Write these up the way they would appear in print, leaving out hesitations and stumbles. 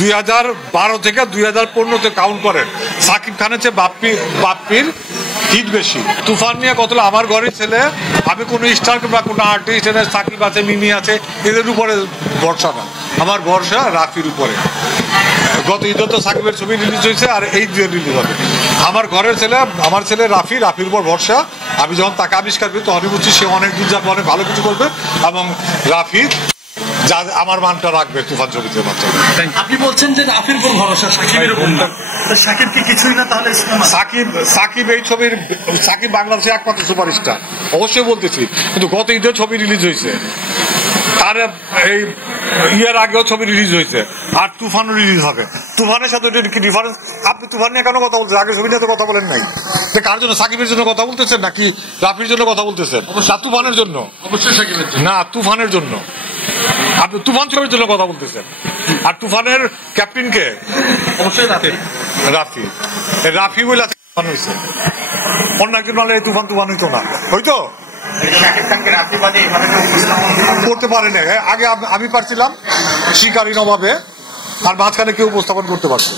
2012 থেকে 2015-তে কাউন্ট করেন, সাকিব খানের চেয়ে বাপ্পির হিট বেশি। তুফান নিয়ে কতটা আমার ঘরের ছেলে, আমি কোনো স্টার বা কোনো আর্টিস্ট এনে সাকিব আছে, মিমি আছে, এদের উপরে ভরসা না, আমার ভরসা রাফির উপরে। গত ঈদে তো সাকিবের ছবি রিলিজ হয়েছে, আর এই দিয়ে রিলিজ হবে। আমার ঘরের ছেলে, আমার ছেলে রাফির উপর ভরসা। আমি যখন তাকে আবিষ্কার করি তখনই বুঝছি সে অনেক দূর যাবে, অনেক ভালো কিছু করবে, এবং রাফি যা আমার মানটা রাখবে তুফান ছবিতে মাধ্যমে। আপনি বলছেন যে রাফির উপর ভরসা, সাকিবের উপর না। সাকিব কি কিছুই না তাহলে? সাকিব এই ছবির, সাকিব বাংলাদেশের একমাত্র সুপারস্টার, অবশ্যই বলতেছি। কিন্তু গত ঈদের ছবি রিলিজ হয়েছে, তার এই ইয়ার আগেও ছবি রিলিজ হয়েছে, আর তুফানও রিলিজ হবে। তুফানের সাথে কি ডিফারেন্স? আপনি তুফান নিয়ে কেন কথা বলছেন? আগে ছবি নিয়ে তো কথা বলেন নাই। কার জন্য? সাকিবের জন্য কথা বলতেছেন নাকি রাফির জন্য কথা বলতেছেন? না, তুফানের জন্য। অবশ্যই সাকিবের জন্য। না, তুফানের জন্য। আপনি তুফান ছবির জন্য কথা বলতেছেন। আর তুফানের ক্যাপ্টেন কে? অবশ্যই রাফি বলে তুফান হয়েছে। অন্য একজন মানে তুফান হইতো না, হয়তো করতে পারে না। আগে আমি পারছিলাম শিকারী নবাবে, আর মাঝখানে কেউ উপস্থাপন করতে পারছে।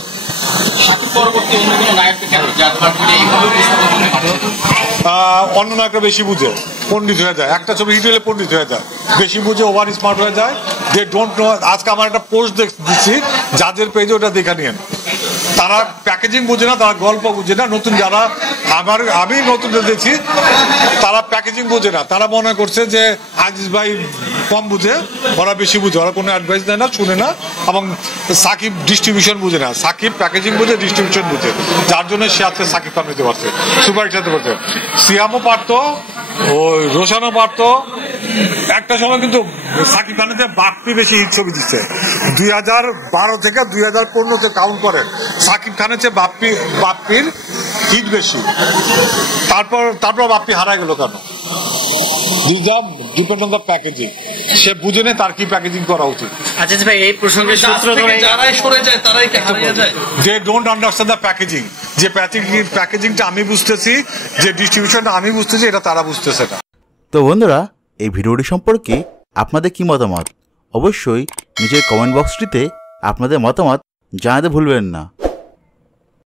অন্য নায়করা বেশি বুঝে, পণ্ডিত হয়ে যায়। একটা ছবি হিট হলে পণ্ডিত হয়ে যায়, বেশি বুঝে, ওভার স্মার্ট হয়ে যায়। They don't know. আজকে আমার একটা পোস্ট দিচ্ছি, যাদের পেজে ওটা দেখে নিয়েন। তারা প্যাকেজিং বুঝে না, তারা গল্প বুঝে না। নতুন যারা আমি নতুন দেখছি, তারা প্যাকেজিং বুঝে না। তারা মনে করছে যে আজিজ ভাই কম বুঝে, ওরা বেশি বুঝে। ওরা কোনো অ্যাডভাইস দেয় না, শুনে না। এবং সাকিব ডিস্ট্রিবিউশন বুঝে না, সাকিব প্যাকেজিং বুঝে, ডিস্ট্রিবিউশন বুঝে। যার জন্য সে আজকে সাকিব খান নিতে পারছে, সুপার হিট হতে পারছে। সিয়ামও পারতো, ওই রোশনও পারতো একটা সময়, কিন্তু সাকিব খানের বাপ্পি বেশি হিট ছবি দিচ্ছে। 2012 থেকে 2015-তে কাউন্ট করেন, সাকিব খানের চেয়ে বাপ্পির হিট বেশি। তারপর বাপ্পি হারাই গেল কেন? Depend on the packaging. সে বুঝে নেই তার কি প্যাকেজিং করা উচিত। আজিজ ভাই, এই প্রসঙ্গে সূত্র ধরে যারাই সরে যায় তারাই হারিয়ে যায়। They don't understand the packaging. যে প্যাকেজিংটা আমি বুঝতেছি, যে ডিস্ট্রিবিউশনটা আমি বুঝতেছি, এটা তারা বুঝতেছে না। তো বন্ধুরা, এই ভিডিওটি সম্পর্কে আপনাদের কি মতামত? অবশ্যই নিচের কমেন্ট বক্সটিতে আপনাদের মতামত জানাতে ভুলবেন না।